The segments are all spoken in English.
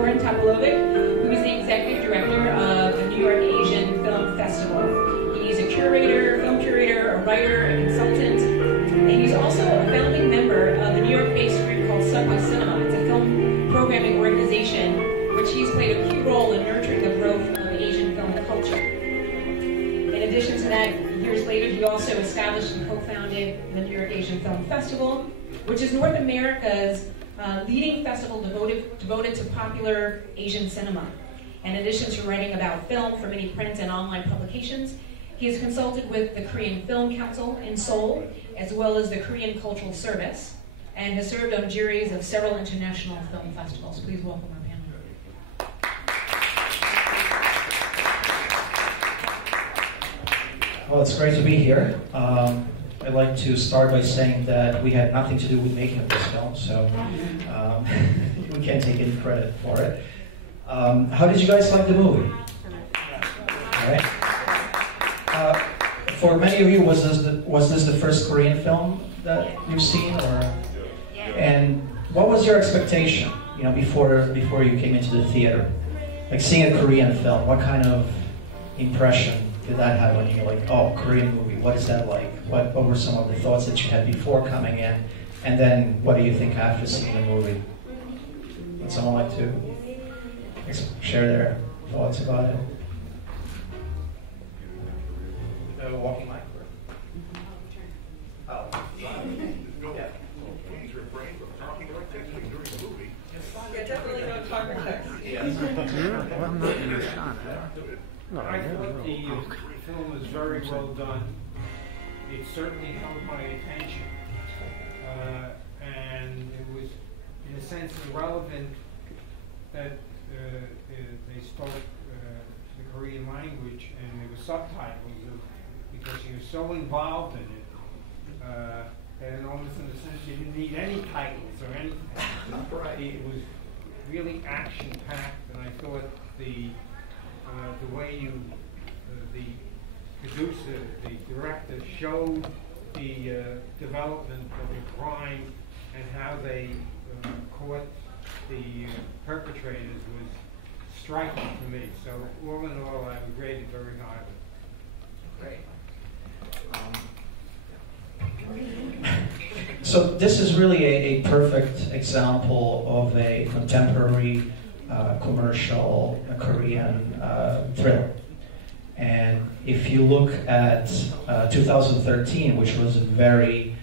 Goran Topolovic, who is the executive director of the New York Asian Film Festival. He's a curator, film curator, a writer, a consultant, and he's also a founding member of the New York-based group called Subway Cinema. It's a film programming organization which he's played a key role in nurturing the growth of Asian film culture. In addition to that, years later, he also established and co-founded the New York Asian Film Festival, which is North America's leading festival devoted to popular Asian cinema. In addition to writing about film for many print and online publications, he has consulted with the Korean Film Council in Seoul, as well as the Korean Cultural Service, and has served on juries of several international film festivals. Please welcome our panel. Well, it's great to be here. I'd like to start by saying that we had nothing to do with making this film, so we can't take any credit for it. How did you guys like the movie? All right. For many of you, was this the first Korean film that you've seen, or? And what was your expectation, before you came into the theater? Like seeing a Korean film, what kind of impression did that have when you're like, oh, Korean movie, what is that like? What were some of the thoughts that you had before coming in? And then what do you think after seeing the movie? Would someone like to share their thoughts about it? Walking mic? Oh. Yeah. Please refrain from talking or texting during the movie. Yeah, definitely don't talk or text. Yes. Well, I'm not in the shot. I thought the film was very well done. It certainly held my attention. And it was, in a sense, irrelevant that they spoke the Korean language and there were subtitles because you were so involved in it that almost in a sense you didn't need any titles or anything. Right. It was really action-packed, and I thought the way the producer, the director showed the development of the crime and how they caught the perpetrators was striking to me. So all in all, I would grade it very highly. Great. So this is really a perfect example of a contemporary commercial Korean thriller. And if you look at 2013, which was a very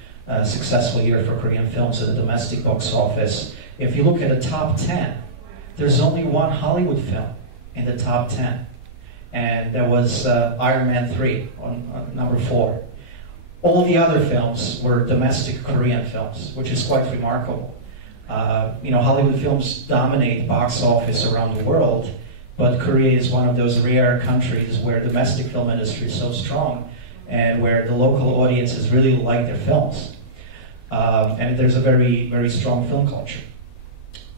successful year for Korean films at the domestic box office, if you look at the top 10, there's only one Hollywood film in the top 10. And that was Iron Man 3 on number 4. All the other films were domestic Korean films, which is quite remarkable. Hollywood films dominate box office around the world, but Korea is one of those rare countries where domestic film industry is so strong and where the local audiences really like their films. And there's a very, very strong film culture.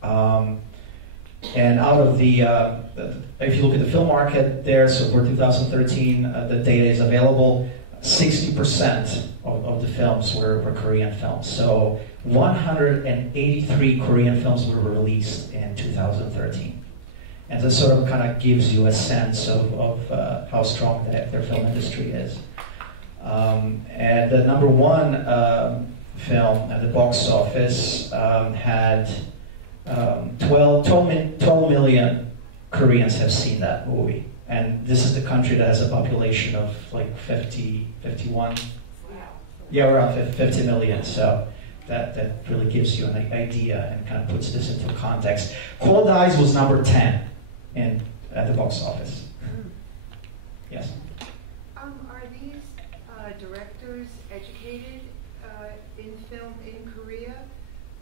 And out of if you look at the film market there, so for 2013, the data is available, 60% of the films were Korean films. So 183 Korean films were released in 2013. And this sort of kind of gives you a sense of how strong their film industry is. And the number one film at the box office had 12 million Koreans have seen that movie. And this is the country that has a population of like 51. Yeah, around 50 million. So that really gives you an idea and kind of puts this into context. Cold Eyes was number 10 at the box office. Yes? Are these directors educated in film in Korea,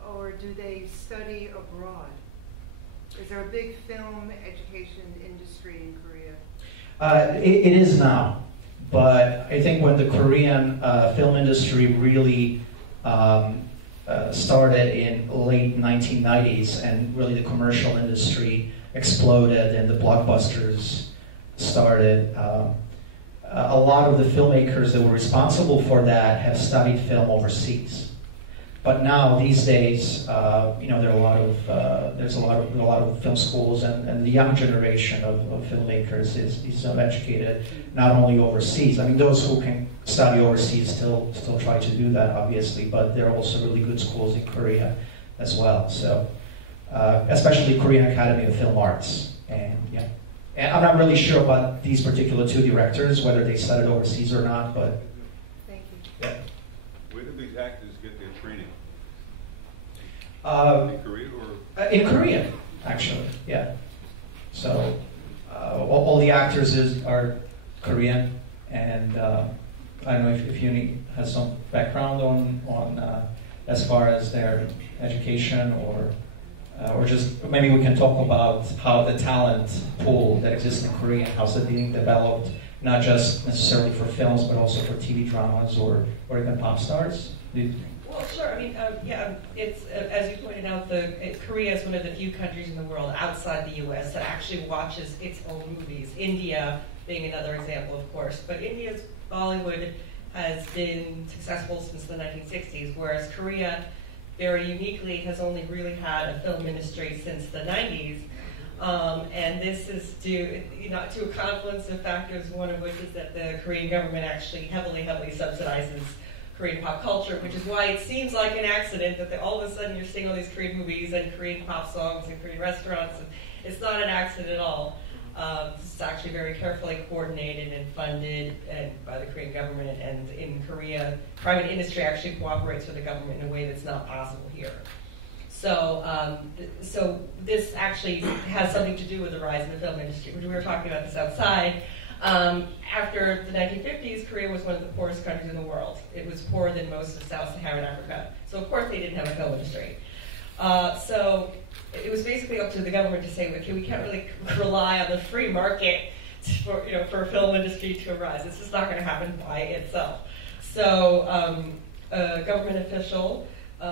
or do they study abroad? Is there a big film education industry in Korea? It is now, but I think when the Korean film industry really started in late 1990s and really the commercial industry exploded and the blockbusters started, a lot of the filmmakers that were responsible for that have studied film overseas. But now these days, there are a lot of there's a lot of film schools, and the young generation of filmmakers is educated not only overseas. I mean, those who can study overseas still try to do that, obviously, but there are also really good schools in Korea as well. So, especially Korean Academy of Film Arts, and yeah. And I'm not really sure about these particular two directors, whether they studied overseas or not, but Thank you. yeah. Where do these actors get their training? In Korea or? In Korea, actually, yeah. So all the actors are Korean, and I don't know if Euny has some background on as far as their education or just maybe we can talk about how the talent pool that exists in Korea, how's it being developed, not just necessarily for films, but also for TV dramas or even pop stars. Well, sure. I mean, it's as you pointed out, Korea is one of the few countries in the world outside the U.S. that actually watches its own movies. India being another example, of course. But India's Bollywood has been successful since the 1960s, whereas Korea, very uniquely, has only really had a film industry since the 90s. And this is due to a confluence of factors, one of which is that the Korean government actually heavily subsidizes Korean pop culture, which is why it seems like an accident that all of a sudden you're seeing all these Korean movies and Korean pop songs and Korean restaurants. And it's not an accident at all. This is actually very carefully coordinated and funded by the Korean government, and in Korea, private industry actually cooperates with the government in a way that's not possible here. So, so this actually has something to do with the rise in the film industry. We were talking about this outside. After the 1950s, Korea was one of the poorest countries in the world. It was poorer than most of Sub-Saharan Africa. So of course they didn't have a film industry. So it was basically up to the government to say, okay, we can't really rely on the free market for a film industry to arise. This is not going to happen by itself. So a government official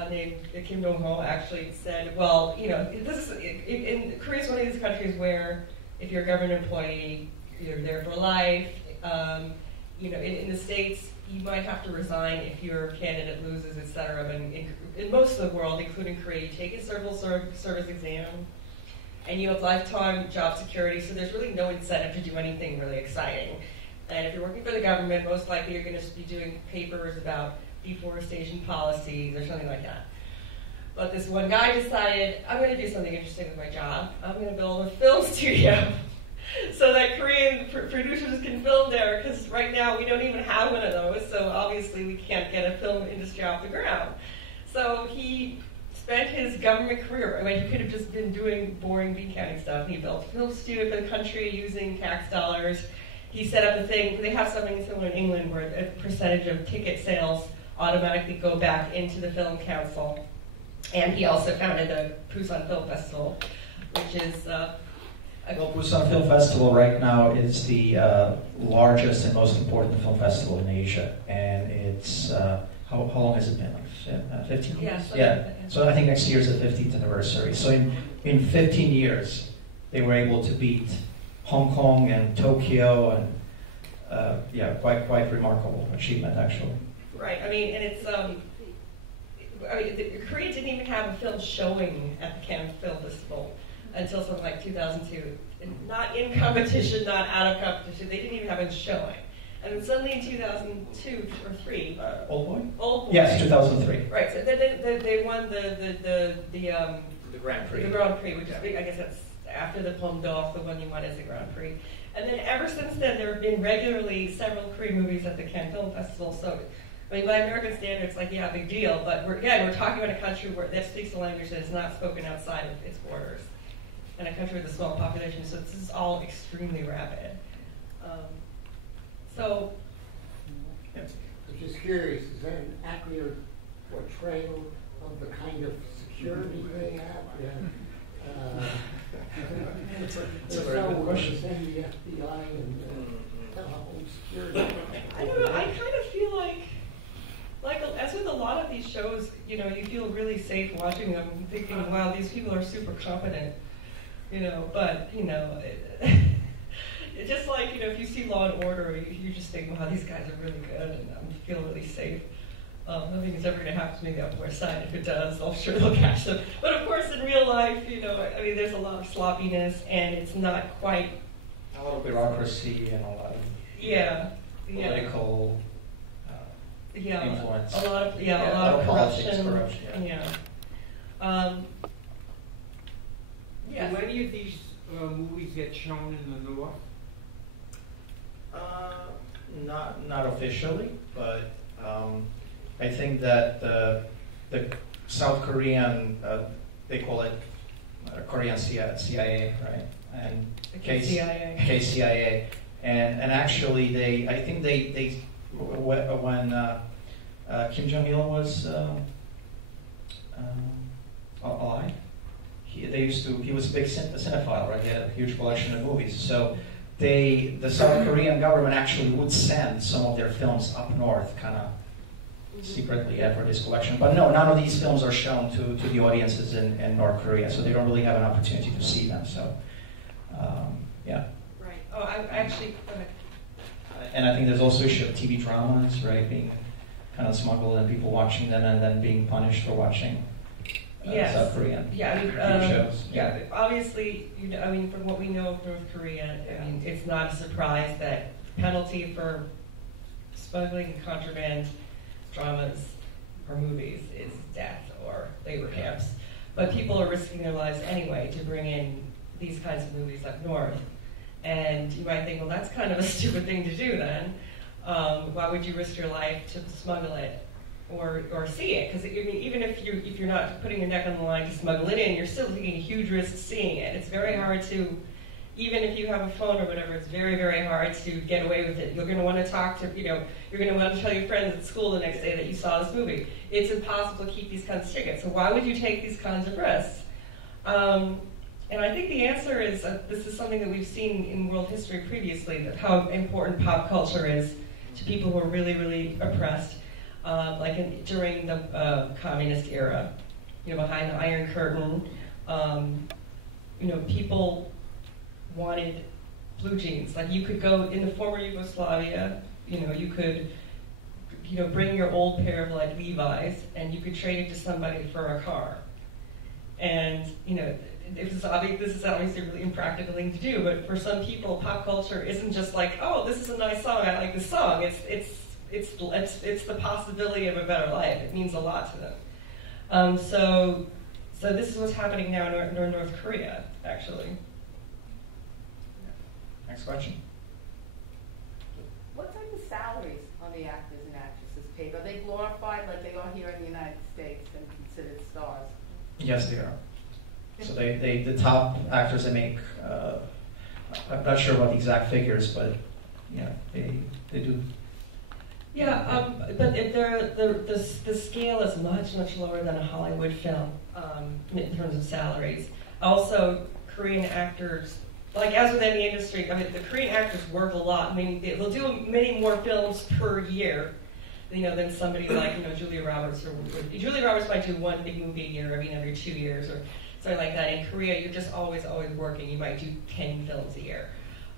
named Kim Dong-ho actually said, well, this is Korea is one of these countries where if you're a government employee, you're there for life. In the States, you might have to resign if your candidate loses, etc. But in most of the world, including Korea, you take a civil service exam, and you have lifetime job security, so there's really no incentive to do anything really exciting. And if you're working for the government, most likely you're going to be doing papers about deforestation policies or something like that. But this one guy decided, I'm going to do something interesting with my job. I'm going to build a film studio so that Korean producers can film there, because right now we don't even have one of those, so obviously we can't get a film industry off the ground. So he spent his government career, he could have just been doing boring bean counting stuff. He built a film studio for the country using tax dollars. He set up a thing, they have something similar in England where a percentage of ticket sales automatically go back into the Film Council. And he also founded the Busan Film Festival, which is well, Busan Film Festival right now is the largest and most important film festival in Asia, and it's how long has it been? 15 years. Yeah. So I think next year is the 15th anniversary. So in 15 years, they were able to beat Hong Kong and Tokyo, and quite remarkable achievement actually. Right. I mean, and it's Korea didn't even have a film showing at the Cannes Film Festival until something like 2002. Not in competition, not out of competition. They didn't even have a showing. And then suddenly in 2002 or 3, Old Boy? Old Boy. Yes, 2003. Right. So they won the Grand Prix. The Grand Prix, which is I guess that's after the Palme d'Or, the one you won as the Grand Prix. And then ever since then, there have been regularly several Korean movies at the Cannes Film Festival. So, I mean, by American standards, big deal. But we're talking about a country that speaks a language that is not spoken outside of its borders, and a country with a small population. So this is all extremely rapid. I'm just curious, is that an accurate portrayal of the kind of security they have? There's no question. Send the FBI and home security. I don't know. I kind of feel like as with a lot of these shows, you feel really safe watching them, thinking, wow, these people are super competent. But it's just like, if you see Law and Order, you just think, wow, these guys are really good, and I feel really safe. Nothing is ever going to happen to me on the Upper West Side. If it does, I'm sure they'll catch them. But of course, in real life, I mean, there's a lot of sloppiness, and it's not quite. A lot of bureaucracy and a lot of political influence. A lot of politics, corruption. Do any of these movies get shown in the North? Not officially, but I think that the South Korean, they call it Korean CIA, right? And KCIA, and actually I think they when Kim Jong-il was alive, he was a big cinephile, right? He had a huge collection of movies. So the South Korean government actually would send some of their films up north, kind of secretly for this collection. But no, none of these films are shown to the audiences in North Korea, so they don't really have an opportunity to see them. So, yeah. Right. Oh, I actually. And I think there's also issue of TV dramas, right, being kind of smuggled and people watching them and then being punished for watching South Korean TV shows. Yeah, obviously, I mean, from what we know of North Korea, I mean, it's not a surprise that penalty for smuggling contraband dramas or movies is death or labor camps. But people are risking their lives anyway to bring in these kinds of movies up north. And you might think, well, that's kind of a stupid thing to do then. Why would you risk your life to smuggle it or see it? Because even if you're not putting your neck on the line to smuggle it in, you're still taking a huge risk seeing it. It's very hard to, even if you have a phone or whatever, it's very, very hard to get away with it. You're going to want to talk to, you're going to want to tell your friends at school the next day that you saw this movie. It's impossible to keep these kinds of tickets. So why would you take these kinds of risks? And I think the answer is, this is something that we've seen in world history previously, that how important pop culture is to people who are really, really oppressed, during the communist era, behind the Iron Curtain, people wanted blue jeans. Like, you could go in the former Yugoslavia, you could, bring your old pair of Levi's, and you could trade it to somebody for a car. And this is obviously a really impractical thing to do, but for some people, pop culture isn't just like, oh, this is a nice song, I like this song. It's the possibility of a better life. It means a lot to them. So this is what's happening now in North Korea, actually. Next question. What type of salaries are the actors and actresses paid? Are they glorified like they are here in the United States and considered stars? Yes, they are. So the top actors, they make, I'm not sure about the exact figures, but yeah, they do. Yeah, but the scale is much, much lower than a Hollywood film in terms of salaries. Also, Korean actors, as with any industry, I mean, the Korean actors work a lot. I mean, they'll do many more films per year, than somebody like, Julia Roberts. Julia Roberts might do one big movie a year, every 2 years, or something like that. In Korea, you're just always working. You might do 10 films a year.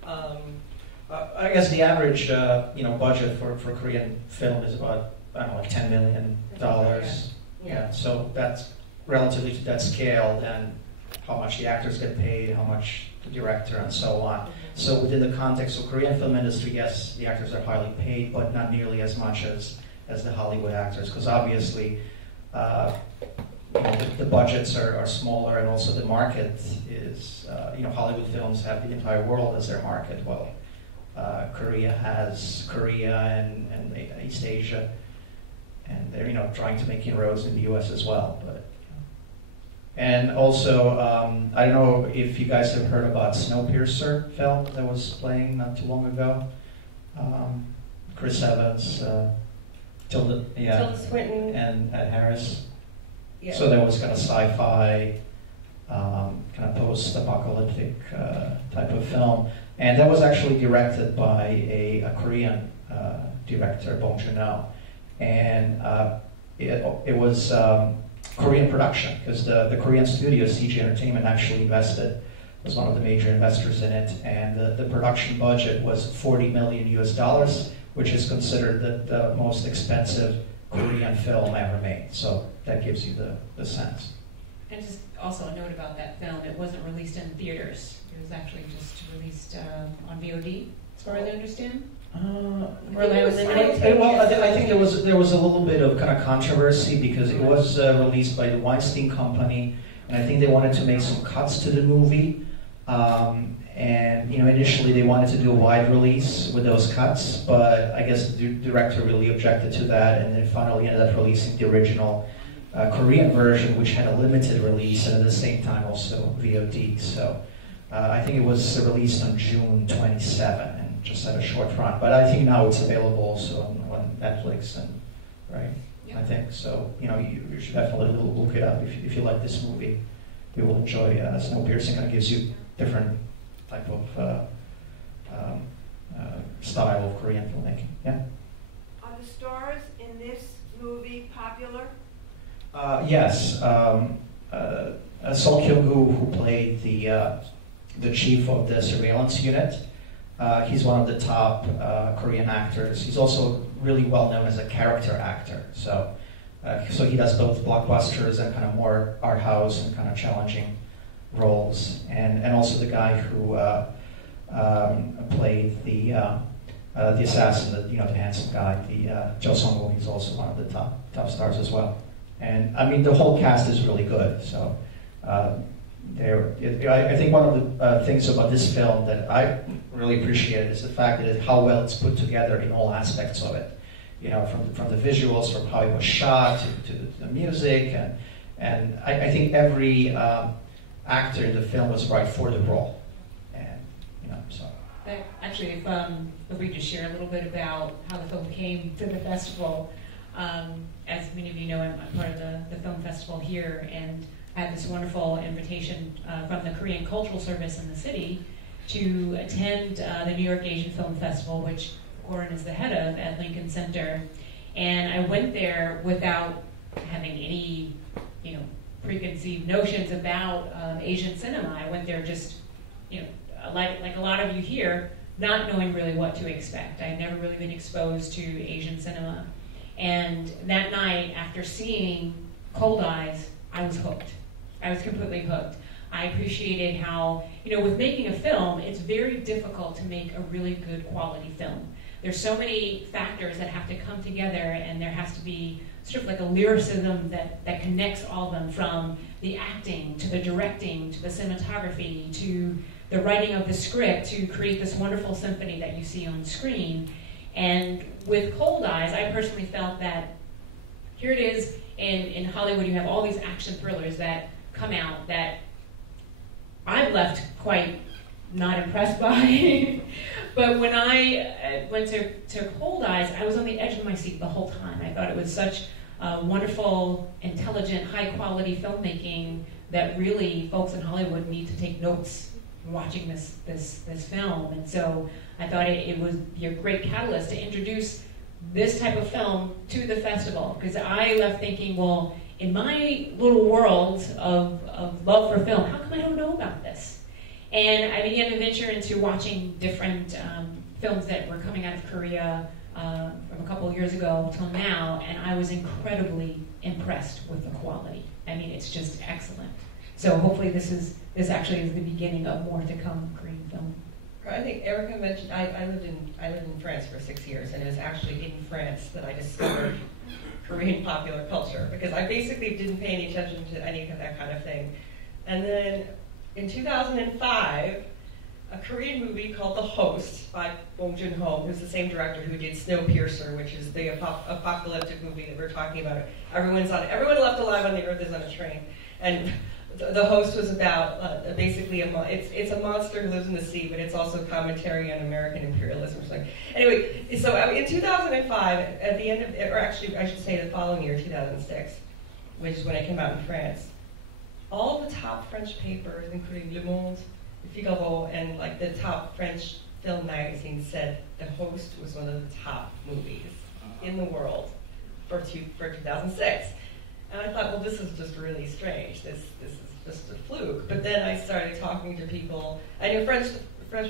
I guess the average, budget for Korean film is about, $10 million. Yeah. So that's relatively to that scale, then how much the actors get paid, how much the director, and so on. Mm-hmm. So within the context of Korean film industry, yes, the actors are highly paid, but not nearly as much as the Hollywood actors, because obviously the budgets are smaller, and also the market is, Hollywood films have the entire world as their market. Well, Korea has Korea and East Asia, and they're trying to make inroads in the U.S. as well. And also, I don't know if you guys have heard about Snowpiercer film that was playing not too long ago. Chris Evans, Tilda Swinton, and Ed Harris. Yeah. So there was kind of sci-fi, kind of post-apocalyptic type of film. And that was actually directed by a Korean director, Bong Joon-ho. And it was Korean production, because the Korean studio, CG Entertainment, actually was one of the major investors in it. And the production budget was $40 million US, which is considered the most expensive Korean film ever made. So that gives you the sense. And just also a note about that film, it wasn't released in theaters. It was actually just released on VOD, as far as I understand. Well, I think there was a little bit of kind of controversy because it was released by the Weinstein Company, and I think they wanted to make some cuts to the movie. And initially they wanted to do a wide release with those cuts, but I guess the director really objected to that, and then finally ended up releasing the original Korean version, which had a limited release, and at the same time also VOD. So I think it was released on June 27, and just had a short run. But I think now it's available also on Netflix, and right. I think so. You should definitely look it up if you like this movie. You will enjoy. Snowpiercer kind of gives you different type of style of Korean filmmaking. Yeah. Are the stars in this movie popular? Yes. Seo Kyung-woo, who played the chief of the surveillance unit, he's one of the top Korean actors. He's also really well known as a character actor. So he does both blockbusters and kind of more art house and kind of challenging roles. And also the guy who played the assassin, the handsome guy, Jo Sung-woo. He's also one of the top stars as well. And I mean, the whole cast is really good. So I think one of the things about this film that I really appreciated is the fact that how well it's put together in all aspects of it. From the visuals, from how it was shot to the music, and I think every actor in the film was right for the role. And so. Actually, if we just share a little bit about how the film came to the festival. As many of you know, I'm part of the film festival here, and I had this wonderful invitation from the Korean Cultural Service in the city to attend the New York Asian Film Festival, which Goran is the head of at Lincoln Center. And I went there without having any, preconceived notions about Asian cinema. I went there just, like a lot of you here, not knowing really what to expect. I'd never really been exposed to Asian cinema. And that night, after seeing Cold Eyes, I was hooked. I was completely hooked. I appreciated how, with making a film, it's very difficult to make a really good quality film. There's so many factors that have to come together, and there has to be sort of like a lyricism that connects all of them, from the acting, to the directing, to the cinematography, to the writing of the script, to create this wonderful symphony that you see on screen. And with Cold Eyes, I personally felt that here it is in Hollywood, you have all these action thrillers that come out that I'm left quite not impressed by. But when I went to Cold Eyes, I was on the edge of my seat the whole time. I thought it was such wonderful, intelligent, high-quality filmmaking that really folks in Hollywood need to take notes watching this film. And so I thought it would be a great catalyst to introduce this type of film to the festival, because I left thinking, well, in my little world of love for film, how come I don't know about this? And I began to venture into watching different films that were coming out of Korea from a couple of years ago till now, and I was incredibly impressed with the quality. I mean, it's just excellent. So hopefully this actually is the beginning of more to come Korean film. I think Erica mentioned, I lived in France for 6 years, and it was actually in France that I discovered Korean popular culture, because I basically didn't pay any attention to any of that kind of thing. And then in 2005, a Korean movie called The Host by Bong Joon-ho, who's the same director who did Snowpiercer, which is the apocalyptic movie that we're talking about. Everyone left alive on the earth is on a train. And The Host was about basically it's a monster who lives in the sea, but it's also commentary on American imperialism or something. Anyway, so in 2005, at the end of, or actually I should say the following year, 2006, which is when I came out in France, all the top French papers, including Le Monde, Figaro, and like the top French film magazines, said The Host was one of the top movies in the world for 2006. And I thought, well, this is just really strange. This is just a fluke. But then I started talking to people. I knew French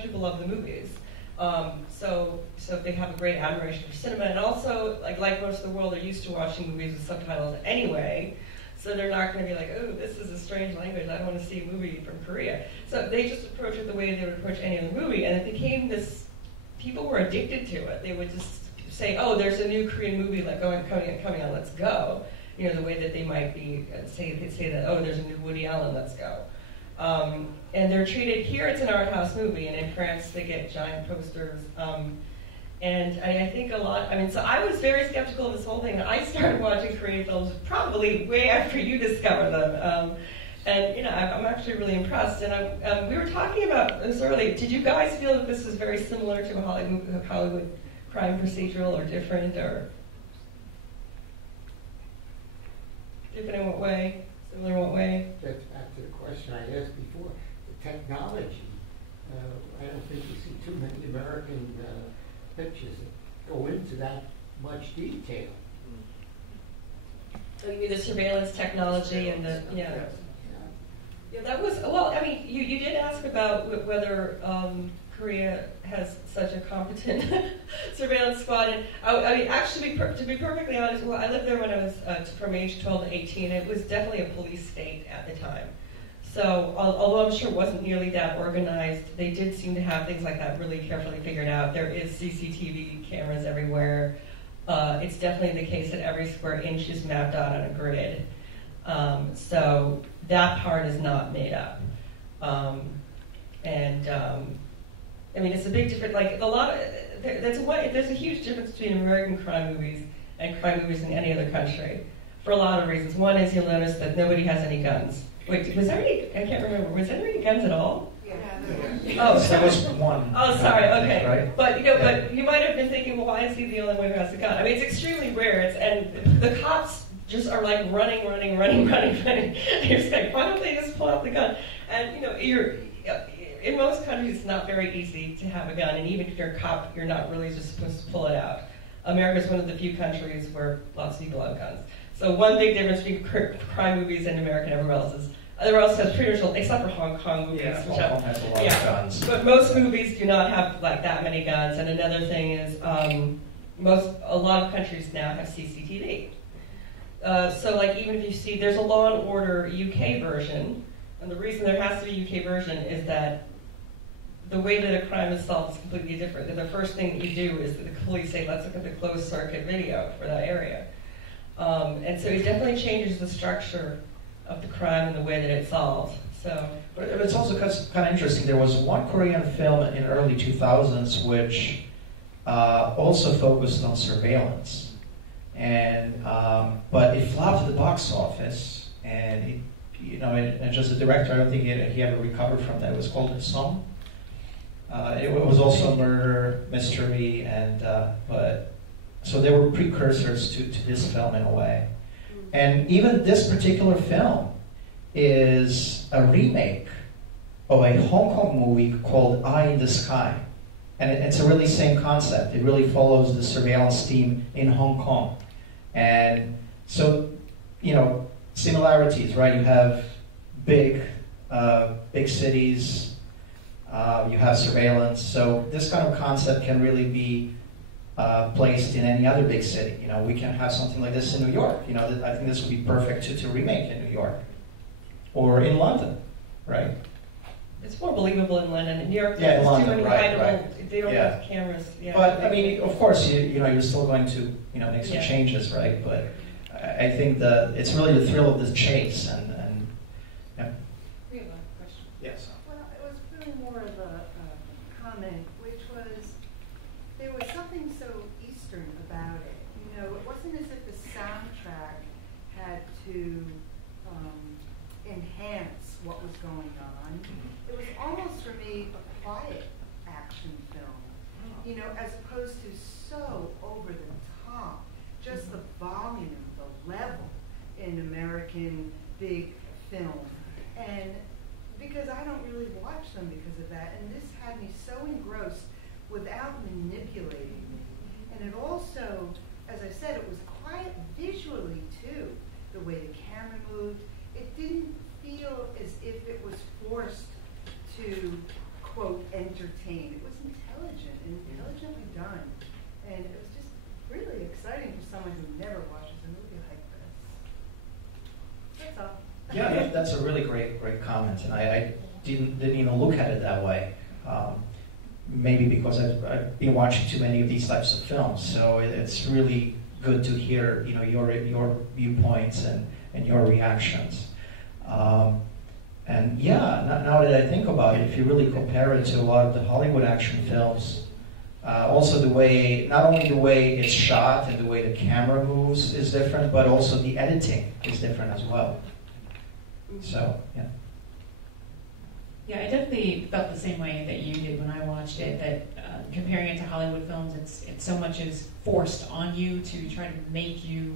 people love the movies. So they have a great admiration for cinema, and also, like most of the world, they're used to watching movies with subtitles anyway. So they're not going to be like, oh, this is a strange language, I don't want to see a movie from Korea. So they just approach it the way they would approach any other movie, and it became this, people were addicted to it. They would just say, oh, there's a new Korean movie like coming on, let's go. You know, the way that they might be, say that, oh, there's a new Woody Allen, let's go. And they're treated, here it's an art house movie, and in France they get giant posters. And I think a lot, so I was very skeptical of this whole thing. I started watching Korean films probably way after you discovered them. And I'm actually really impressed. And we were talking about this earlier. Did you guys feel that this was very similar to a Hollywood crime procedural, or different, or different in what way? Similar in what way? That's back to the question I asked before. The technology, I don't think you see too many American pictures that go into that much detail. So you mean the surveillance technology and the, yeah, that was, well, you did ask about whether Korea has such a competent surveillance squad. And actually, to be perfectly honest, well, I lived there when I was from age 12 to 18. It was definitely a police state at the time. So, although I'm sure it wasn't nearly that organized, they did seem to have things like that really carefully figured out. There is CCTV cameras everywhere. It's definitely the case that every square inch is mapped out on a grid. So that part is not made up. It's a big difference. Like there's a huge difference between American crime movies and crime movies in any other country for a lot of reasons. One is you'll notice that nobody has any guns. Wait, was there any? I can't remember. Was there any guns at all? Yeah. Oh, there was one. Oh, sorry. Okay, right? But but you might have been thinking, well, why is he the only one who has a gun? It's extremely rare. And the cops just are like running. You're just like, why don't they just pull out the gun? And in most countries, it's not very easy to have a gun, and even if you're a cop, you're not really just supposed to pull it out. America is one of the few countries where lots of people have guns. So one big difference between crime movies and American and everywhere else is everywhere else has pretty much, except for Hong Kong movies, which Hong Kong has a lot of guns. But most movies do not have like that many guns. And another thing is, a lot of countries now have CCTV. So like even if you see, there's a Law and Order UK version, and the reason there has to be a UK version is that the way that a crime is solved is completely different. And the first thing that you do is that the police say, let's look at the closed circuit video for that area. And so it definitely changes the structure of the crime and the way that it's solved. So, but it's also kind of interesting. There was one Korean film in early 2000s which also focused on surveillance, and but it flopped at the box office, and and just the director, I don't think he ever recovered from that. It was called Int'l. It was also a murder mystery, and but so they were precursors to this film in a way. And even this particular film is a remake of a Hong Kong movie called Eye in the Sky. And it's a really same concept. It really follows the surveillance theme in Hong Kong. And so, similarities, right? You have big cities, you have surveillance. So this kind of concept can really be placed in any other big city. We can have something like this in New York. I think this would be perfect to remake in New York. Or in London, right? It's more believable in London. In New York, yeah, there's London, too many right. They don't have cameras. Yeah, but of course, you're still going to make some changes, right? But I think it's really the thrill of the chase, and yeah. We have a question. Yes. Well, it was really more of a comment, which was there was something so Eastern about it. It wasn't as if the soundtrack had to enhance what was going on. It was almost for me a quiet action film, as opposed to so over the top. Just the volume, the level in American big film. And because I don't really watch them because of that, and this had me so engrossed without manipulating me. And it also, as I said, it was quiet visually too, the way the camera moved. It didn't feel as if it was forced to, quote, entertain. It was intelligent and intelligently done. And it was just really exciting for someone who never watches a movie like this. That's all. Yeah, that's a really great comment, and I didn't even look at it that way. Maybe because I've been watching too many of these types of films, so it's really good to hear your viewpoints and your reactions. And yeah, now that I think about it, if you really compare it to a lot of the Hollywood action films, also the way, not only the way it's shot and the way the camera moves is different, but also the editing is different as well. So, yeah. Yeah, I definitely felt the same way that you did when I watched it, that comparing it to Hollywood films, it's so much is forced on you to try to make you,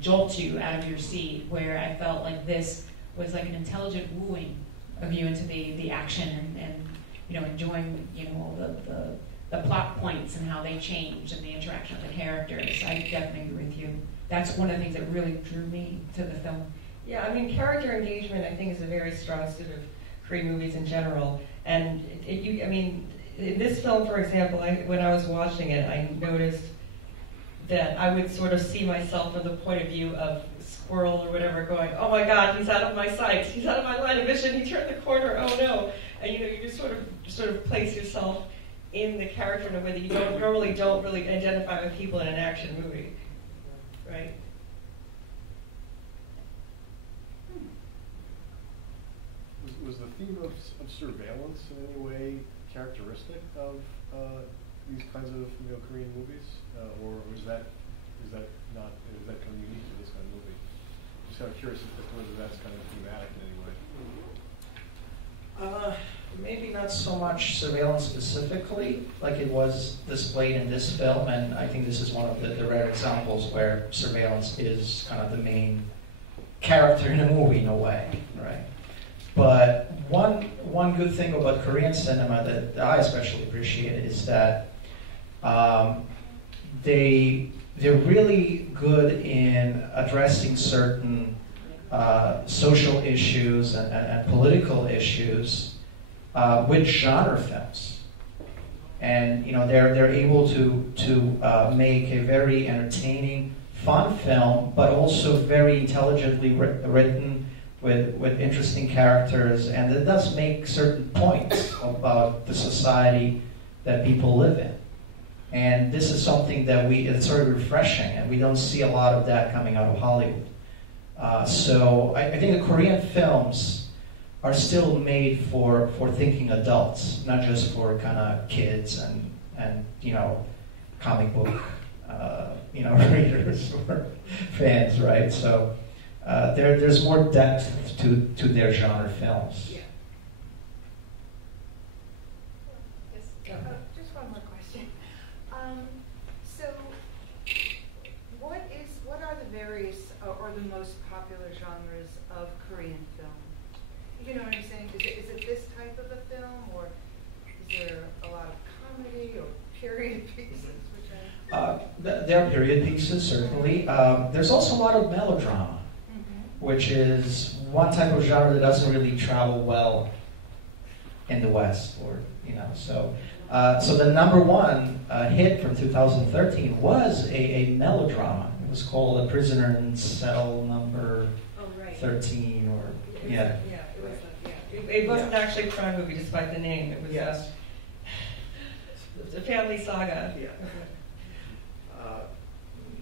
jolt you out of your seat, where I felt like this was like an intelligent wooing of you into the action and enjoying, the plot points and how they change and the interaction with the characters. I definitely agree with you. That's one of the things that really drew me to the film. Yeah, I mean, character engagement, I think, is a very strong suit of Korean movies in general. And in this film, for example, when I was watching it, I noticed that I would sort of see myself from the point of view of Squirrel or whatever, going, "Oh my God, he's out of my sight. He's out of my line of vision. He turned the corner. Oh no!" And you just sort of place yourself in the character in a way that you don't really identify with people in an action movie, right? Was the theme of surveillance in any way characteristic of these kinds of Korean movies, or is that not kind of unique to this kind of movie? Just kind of curious as to whether that's kind of thematic in any way. Maybe not so much surveillance specifically, like it was displayed in this film, and I think this is one of the rare examples where surveillance is kind of the main character in a movie in a way, right? But one good thing about Korean cinema that I especially appreciate is that they're really good in addressing certain social issues and political issues with genre films, and they're able to make a very entertaining, fun film, but also very intelligently written with interesting characters, and it does make certain points about the society that people live in. And this is something that it's sort of refreshing, and we don't see a lot of that coming out of Hollywood. So I think the Korean films are still made for thinking adults, not just for kind of kids and comic book readers or fans, right? So there's more depth to their genre films. Yeah. Yes. Just one more question. So, what are the various or the most popular genres of Korean film? You know what I'm saying? Is it this type of a film, or is there a lot of comedy or period pieces? There are period pieces, certainly. There's also a lot of melodrama, which is one type of genre that doesn't really travel well in the West, so the number one hit from 2013 was a melodrama. It was called A Prisoner in Cell Number 13, or yeah. It wasn't actually a crime movie, despite the name. It was a family saga. Yeah.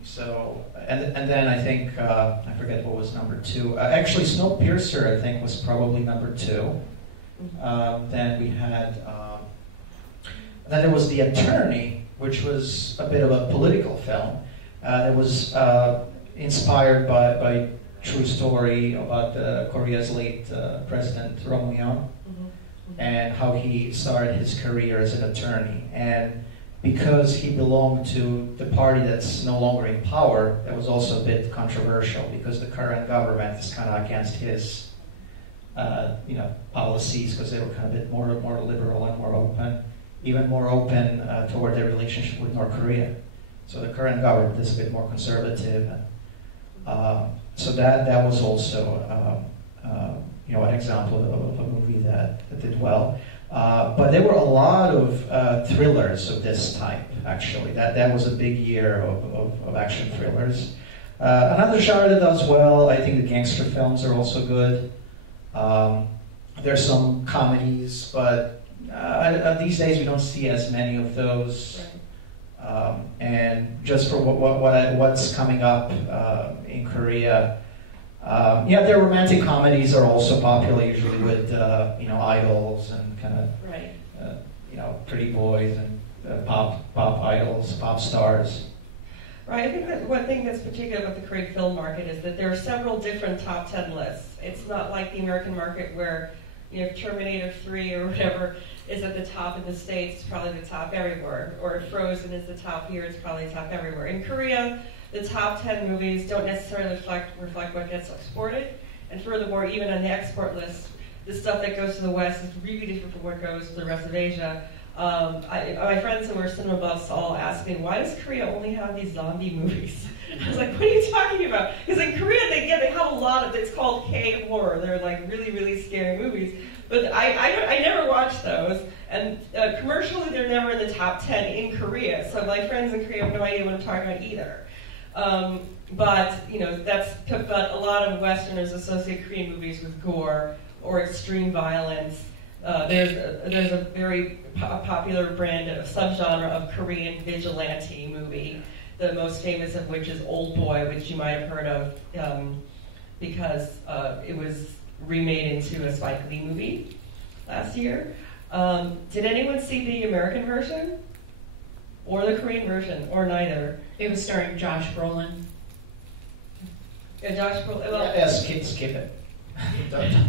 So, and then I think, I forget what was number two. Actually, Snowpiercer, I think, was probably number two. Then we had, then there was The Attorney, which was a bit of a political film. It was inspired by true story about Korea's late president, Roh Moo-hyun, and how he started his career as an attorney. And because he belonged to the party that's no longer in power, that was also a bit controversial, because the current government is kind of against his policies, because they were kind of a bit more liberal and more open, even more open toward their relationship with North Korea. So the current government is a bit more conservative, and so that was also an example of a movie that did well. But there were a lot of thrillers of this type, actually. That was a big year of action thrillers. Another genre that does well, I think the gangster films are also good. There's some comedies, but these days we don't see as many of those. And just for what's coming up in Korea, their romantic comedies are also popular, usually with idols and kind of pretty boys and pop idols, pop stars. Right. I think that one thing that's particular about the Korean film market is that there are several different top 10 lists. It's not like the American market where Terminator 3 or whatever is at the top in the States, it's probably the top everywhere. Or if Frozen is the top here, it's probably the top everywhere. In Korea, the top 10 movies don't necessarily reflect what gets exported. And furthermore, even on the export list, the stuff that goes to the West is really different from what goes to the rest of Asia. My friends who are cinema buffs all ask me, why does Korea only have these zombie movies? I was like, what are you talking about? Because in Korea, they have a lot of, it's called K-horror. They're like really, really scary movies. But I never watched those. And commercially, they're never in the top 10 in Korea. So my friends in Korea have no idea what I'm talking about either. But a lot of Westerners associate Korean movies with gore or extreme violence. There's a very popular brand, a subgenre of Korean vigilante movie, the most famous of which is Old Boy, which you might have heard of because it was remade into a Spike Lee movie last year. Did anyone see the American version? Or the Korean version? Or neither? It was starring Josh Brolin. Yeah, Josh Brolin. Well, yes, skip it. And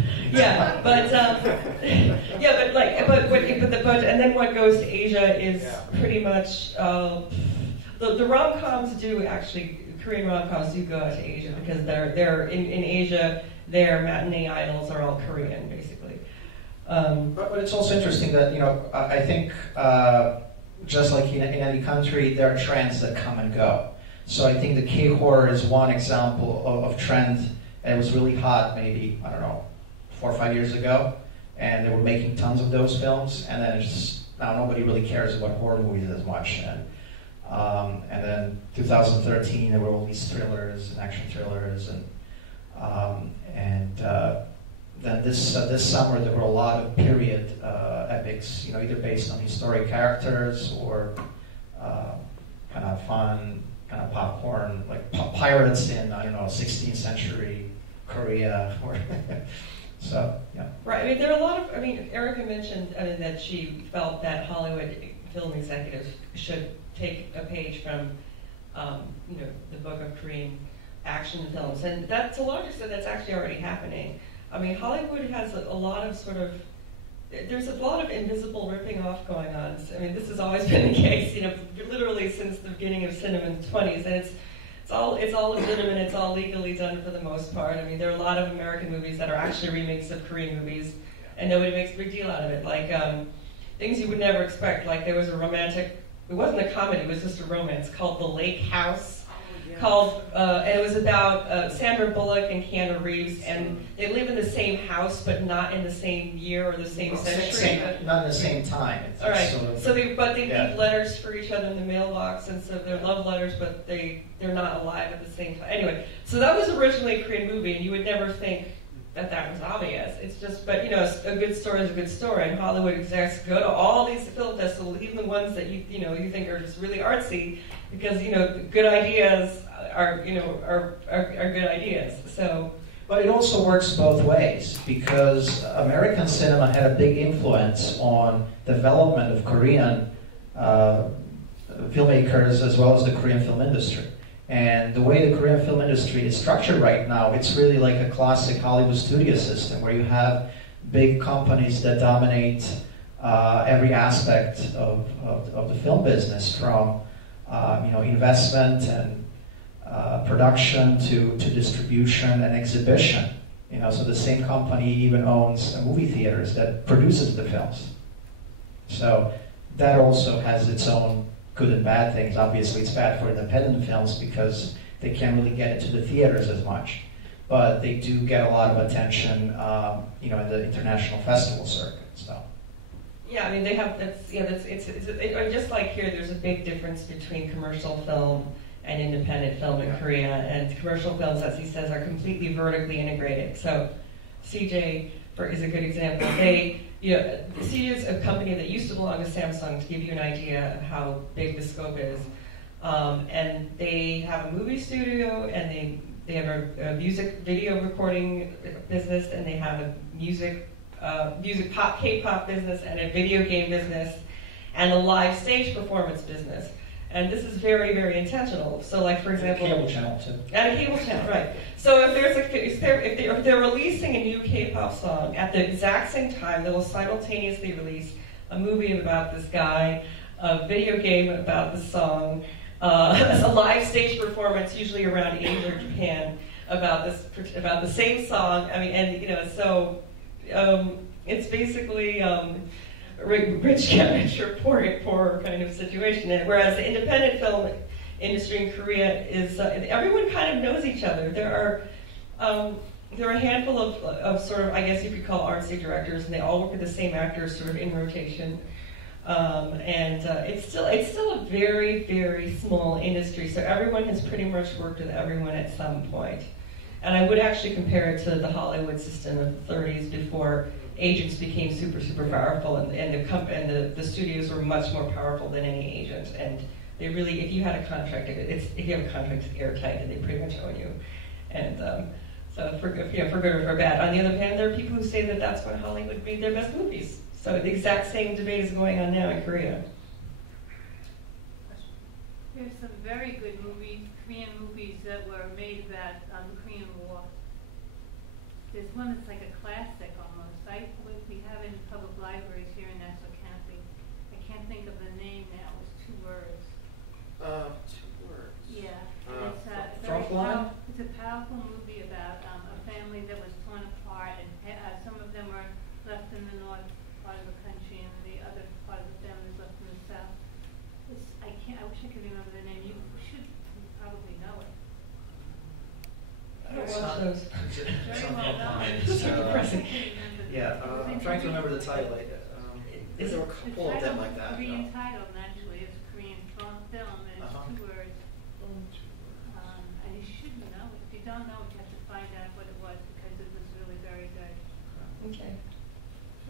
then what goes to Asia is pretty much the rom-coms do actually, Korean rom-coms do go out to Asia because they're in Asia, their matinee idols are all Korean basically. But it's also interesting that I think just like in any country, there are trends that come and go. So I think the K-horror is one example of trend. And it was really hot maybe, 4 or 5 years ago. And they were making tons of those films. And then now nobody really cares about horror movies as much. And then 2013, there were all these thrillers and action thrillers. And then this summer, there were a lot of period epics, either based on historic characters or kind of fun, kind of popcorn, like pirates in, 16th century Korea. So, yeah. Right, there are a lot of, Erica mentioned that she felt that Hollywood film executives should take a page from, the book of Korean action films. And that's a large extent that's actually already happening. Hollywood has a lot of there's a lot of invisible ripping off going on. This has always been the case, literally since the beginning of cinema in the 20s. And it's all legitimate, it's all legally done for the most part. There are a lot of American movies that are actually remakes of Korean movies, and nobody makes a big deal out of it. Like things you would never expect. Like there was a romantic, it wasn't a comedy, it was just a romance called The Lake House. And it was about Sandra Bullock and Keanu Reeves, and they live in the same house, but not in the same year or the same century. Not in the same time. All right. So they leave letters for each other in the mailbox, and so they're love letters, but they're not alive at the same time. Anyway, so that was originally a Korean movie, and you would never think that was obvious. It's just, but a good story is a good story, and Hollywood execs go to all these film festivals, even the ones that you think are just really artsy, because good ideas are good ideas. So, but it also works both ways because American cinema had a big influence on development of Korean filmmakers as well as the Korean film industry. And the way the Korean film industry is structured right now, it's really like a classic Hollywood studio system where you have big companies that dominate every aspect of the film business, from investment and production to distribution and exhibition. So the same company even owns movie theaters that produces the films. So that also has its own good and bad things. Obviously, it's bad for independent films because they can't really get into the theaters as much. But they do get a lot of attention, in the international festival circuit. So. Yeah, I mean they have just like here. There's a big difference between commercial film and independent film in Korea, and commercial films, as he says, are completely vertically integrated. So CJ is a good example. CJ is a company that used to belong to Samsung, to give you an idea of how big the scope is. And they have a movie studio, and they have a music video recording business, and they have a music pop, K-pop business, and a video game business, and a live stage performance business. And this is very, very intentional. So, like for example, and a cable channel too. And a cable channel, right? So if they're releasing a new K-pop song at the exact same time, they will simultaneously release a movie about this guy, a video game about the song, a live stage performance, usually around Asia or Japan, about the same song. I mean, and so it's basically. Rich get rich, poor kind of situation. And whereas the independent film industry in Korea is everyone kind of knows each other. There are a handful of sort of, I guess you could call artsy directors, and they all work with the same actors sort of in rotation. It's still a very, very small industry. So everyone has pretty much worked with everyone at some point. And I would actually compare it to the Hollywood system of the 30s before agents became super, super powerful, and the studios were much more powerful than any agent. And they really, if you had a contract, if you have a contract, it's airtight, and they pretty much own you. And so for good or for bad. On the other hand, there are people who say that that's when Hollywood made their best movies. So the exact same debate is going on now in Korea. There's some very good movies, Korean movies that were made about the Korean War. There's one that's like a classic almost. We have it in public libraries here in Nassau County. I can't think of the name now. It was 2 words. 2 words. Yeah. It's a powerful movie about a family that was torn apart, and some of them were left in the north part of the country, and the other part of the family was left in the south. I wish I could remember the name. You should probably know it. I don't watch those. Very well done. Depressing. Yeah, I'm trying to remember the title. There were a couple of them like that. Korean title, naturally, it's a Korean film, and it's 2 words. And you should know it. If you don't know it, you have to find out what it was, because it was really very good. Okay.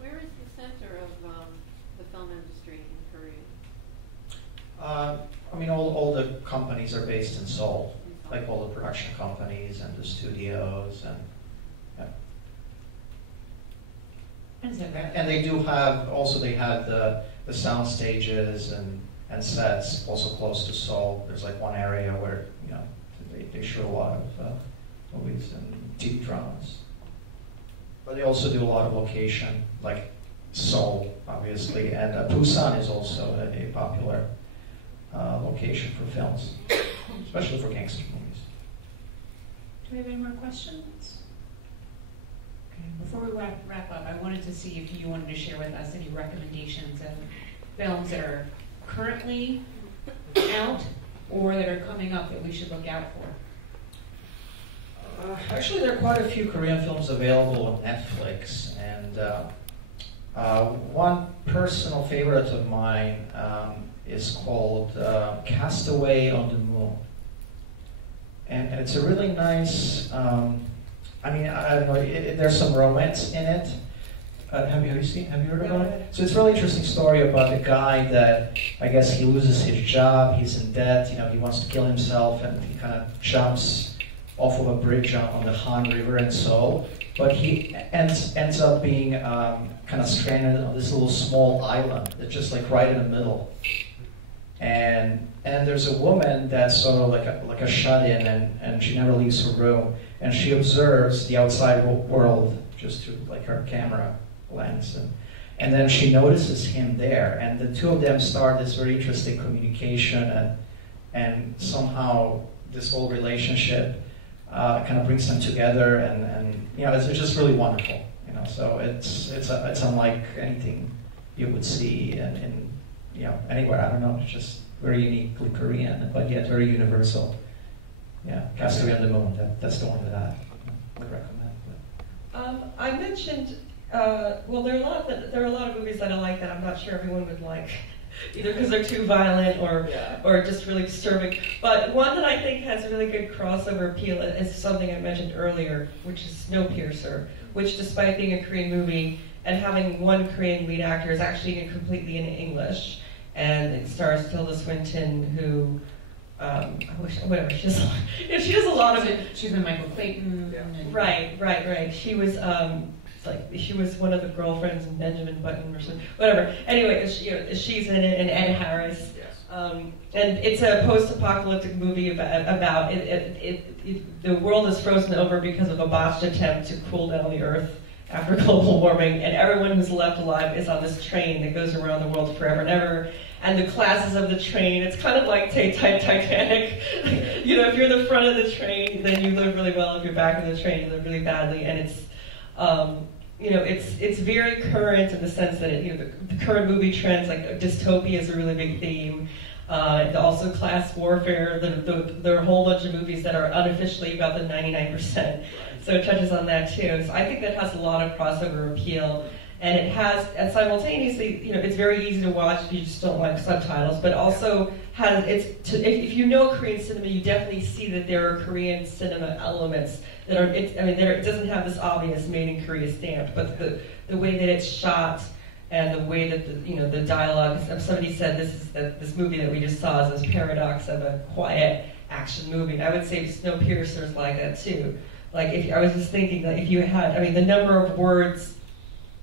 Where is the center of the film industry in Korea? I mean, all the companies are based in Seoul, like all the production companies and the studios, and they do have, also they have the sound stages and sets also close to Seoul. There's like one area where they shoot a lot of movies and TV dramas. But they also do a lot of location, like Seoul, obviously, and Busan is also a popular location for films, especially for gangster movies. Do we have any more questions? Okay. Before we wrap up, I wanted to see if you wanted to share with us any recommendations of films that are currently out or that are coming up that we should look out for. Actually, there are quite a few Korean films available on Netflix, and one personal favorite of mine is called Castaway on the Moon. And it's a really nice, I don't know, there's some romance in it. Have you heard about it? So it's a really interesting story about a guy that, I guess he loses his job, he's in debt, he wants to kill himself, and he kind of jumps off of a bridge on the Han River in Seoul. But he ends up being kind of stranded on this little small island that's just like right in the middle. And there's a woman that's sort of like a shut-in, and she never leaves her room, and she observes the outside world just through like her camera lens, and then she notices him there, and the two of them start this very interesting communication, and somehow this whole relationship kind of brings them together, and it's just really wonderful, So it's unlike anything you would see in anywhere. I don't know. It's just very uniquely Korean, but yet very universal. Yeah, Castaway on the Moon. That's the one that I would recommend. I mentioned Well, there are a lot of movies that I like that I'm not sure everyone would like, either because they're too violent or just really disturbing. But one that I think has a really good crossover appeal is something I mentioned earlier, which is Snowpiercer, which, despite being a Korean movie and having one Korean lead actor, is actually completely in English, and it stars Tilda Swinton, who. She does a lot of it. She's been Michael Clayton. Yeah. Right. She was she was one of the girlfriends in Benjamin Button or something. Whatever. Anyway, she's in it, and Ed Harris. Yes. And it's a post-apocalyptic movie about the world is frozen over because of a botched attempt to cool down the Earth after global warming, and everyone who's left alive is on this train that goes around the world forever and ever. And the classes of the train, it's kind of like Titanic. If you're in the front of the train, then you live really well. If you're back in the train, you live really badly. And it's, it's very current in the sense that the current movie trends, like dystopia is a really big theme. Also class warfare. There are a whole bunch of movies that are unofficially about the 99%. So it touches on that too. So I think that has a lot of crossover appeal. And it has, and simultaneously, it's very easy to watch if you just don't like subtitles, but also if you know Korean cinema, you definitely see that there are Korean cinema elements that are, it doesn't have this obvious made in Korea stamp, but the way that it's shot and the way that the dialogue, somebody said this movie that we just saw is this paradox of a quiet action movie. And I would say Snowpiercer is like that too. Like I was just thinking that if you had, the number of words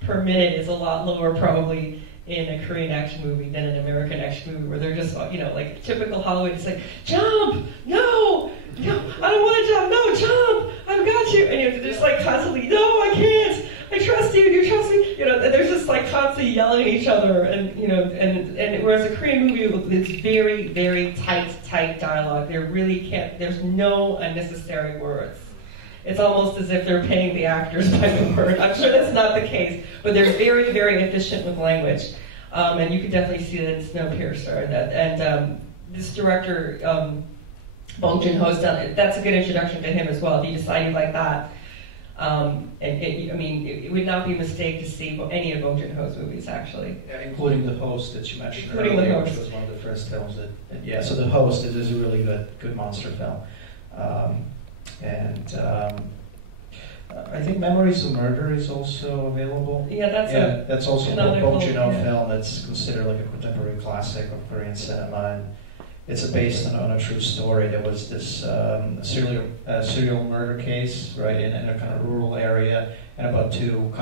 per minute is a lot lower probably in a Korean action movie than an American action movie, where they're just, like typical Hollywood, it's like, jump, no, I don't want to jump, no, jump, I've got you, and you're just like constantly, no, I can't, I trust you, you trust me, they're just like constantly yelling at each other, and and whereas a Korean movie, it's very, very tight dialogue, there's no unnecessary words. It's almost as if they're paying the actors by the word. I'm sure that's not the case, but they're very, very efficient with language. And you can definitely see that in Snowpiercer. And this director, Bong Joon-ho's done it. That's a good introduction to him as well, if you decide you like that. It would not be a mistake to see any of Bong Joon-ho's movies, actually. Yeah, including The Host that you mentioned Including earlier, The Host. which was one of the first films that so The Host is a really good monster film. I think Memories of Murder is also available. Yeah, that's also a another Bong Joon-ho film. film that's considered like a contemporary classic of Korean cinema, and it's based on a true story. There was this serial murder case, right, in a kind of rural area, and about two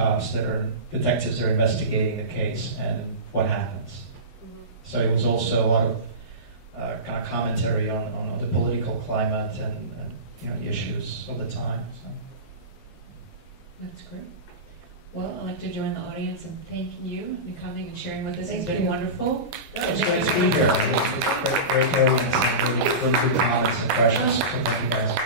detectives that are investigating the case and what happens. So it was also a lot of kind of commentary on the political climate and the issues of the time. So. That's great. Well, I'd like to join the audience in thanking you for coming and sharing with us. It's Thank been you. wonderful. It was great to be here. It's great audience and really good comments and questions. So thank you guys.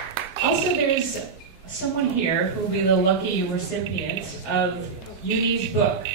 Also, there's someone here who will be the lucky recipient of Euny's book.